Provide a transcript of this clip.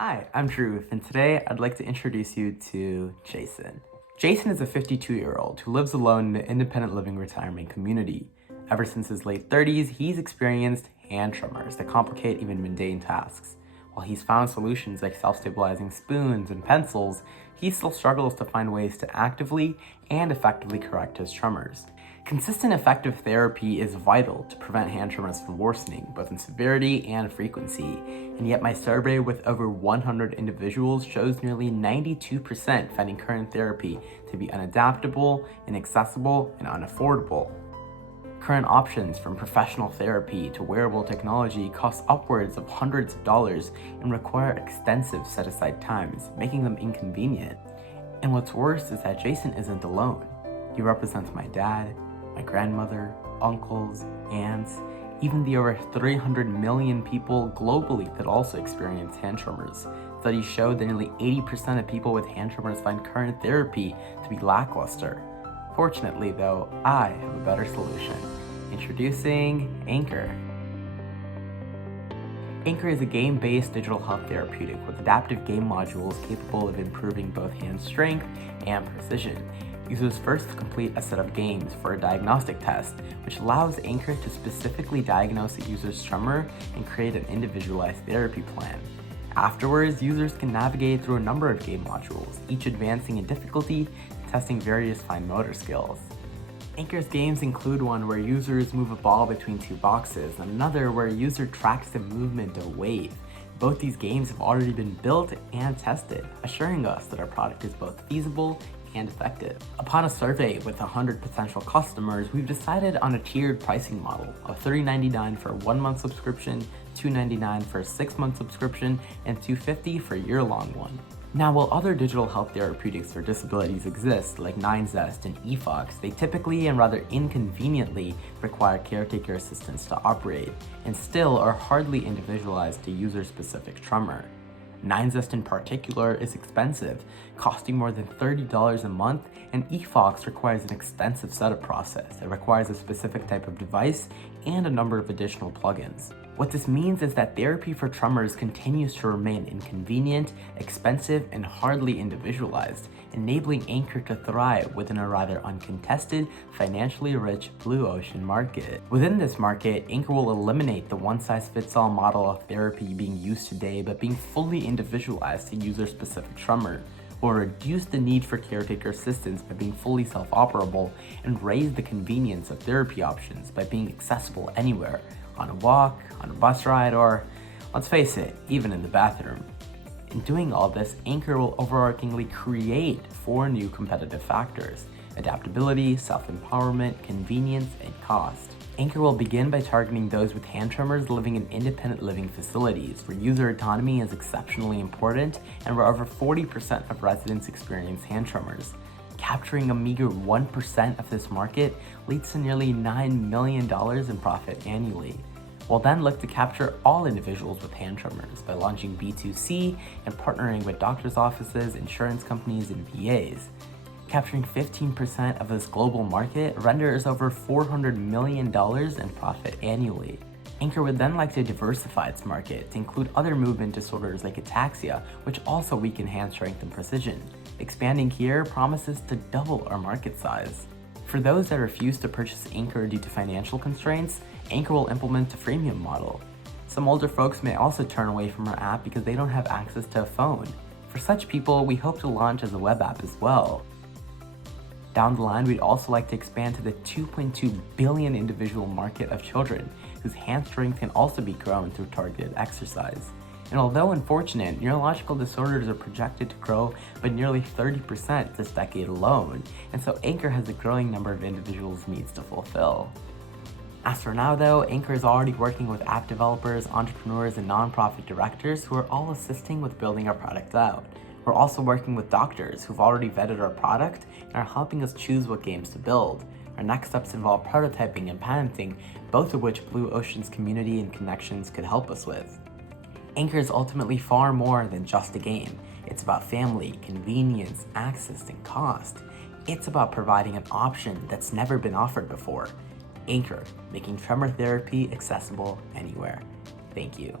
Hi, I'm Dhruv, and today I'd like to introduce you to Jason. Jason is a 52-year-old who lives alone in an independent living retirement community. Ever since his late 30s, he's experienced hand tremors that complicate even mundane tasks. While he's found solutions like self-stabilizing spoons and pencils, he still struggles to find ways to actively and effectively correct his tremors. Consistent effective therapy is vital to prevent hand tremors from worsening, both in severity and frequency, and yet my survey with over 100 individuals shows nearly 92% finding current therapy to be unadaptable, inaccessible, and unaffordable. Current options from professional therapy to wearable technology cost upwards of hundreds of dollars and require extensive set-aside times, making them inconvenient. And what's worse is that Jason isn't alone. He represents my dad, my grandmother, uncles, aunts, even the over 300 million people globally that also experience hand tremors. Studies showed that nearly 80% of people with hand tremors find current therapy to be lackluster. Fortunately though, I have a better solution. Introducing Anchor. Anchor is a game-based digital health therapeutic with adaptive game modules capable of improving both hand strength and precision. Users first complete a set of games for a diagnostic test, which allows Anchor to specifically diagnose a user's tremor and create an individualized therapy plan. Afterwards, users can navigate through a number of game modules, each advancing in difficulty and testing various fine motor skills. Anchor's games include one where users move a ball between two boxes, and another where a user tracks the movement of a wave. Both these games have already been built and tested, assuring us that our product is both feasible and effective. Upon a survey with 100 potential customers, we've decided on a tiered pricing model of $30.99 for a 1-month subscription, $2.99 for a 6-month subscription, and $2.50 for a year-long one. Now, while other digital health therapeutics for disabilities exist, like 9Zest and eFox, they typically and rather inconveniently require caretaker assistance to operate, and still are hardly individualized to user-specific tremor. 9Zest in particular is expensive, costing more than $30 a month, and eFox requires an extensive setup process. It requires a specific type of device and a number of additional plugins. What this means is that therapy for tremors continues to remain inconvenient, expensive, and hardly individualized, enabling Anchor to thrive within a rather uncontested, financially rich blue ocean market. Within this market, Anchor will eliminate the one-size-fits-all model of therapy being used today but being fully individualized to user-specific tremor, will reduce the need for caretaker assistance by being fully self-operable, and raise the convenience of therapy options by being accessible anywhere, on a walk, on a bus ride, or, let's face it, even in the bathroom. In doing all this, Anchor will overarchingly create 4 new competitive factors: adaptability, self-empowerment, convenience, and cost. Anchor will begin by targeting those with hand tremors living in independent living facilities, where user autonomy is exceptionally important and where over 40% of residents experience hand tremors. Capturing a meager 1% of this market leads to nearly $9 million in profit annually. We'll then look to capture all individuals with hand tremors by launching B2C and partnering with doctors' offices, insurance companies, and VAs. Capturing 15% of this global market renders over $400 million in profit annually. Anchor would then like to diversify its market to include other movement disorders like ataxia, which also weaken hand strength and precision. Expanding here promises to double our market size. For those that refuse to purchase Anchor due to financial constraints, Anchor will implement a freemium model. Some older folks may also turn away from our app because they don't have access to a phone. For such people, we hope to launch as a web app as well. Down the line, we'd also like to expand to the 2.2 billion individual market of children whose hand strength can also be grown through targeted exercise. And although unfortunate, neurological disorders are projected to grow by nearly 30% this decade alone, and so Anchor has a growing number of individuals' needs to fulfill. As for now though, Anchor is already working with app developers, entrepreneurs, and nonprofit directors who are all assisting with building our product out. We're also working with doctors who've already vetted our product and are helping us choose what games to build. Our next steps involve prototyping and patenting, both of which Blue Ocean's community and connections could help us with. Anchor is ultimately far more than just a game. It's about family, convenience, access, and cost. It's about providing an option that's never been offered before. Anchor, making tremor therapy accessible anywhere. Thank you.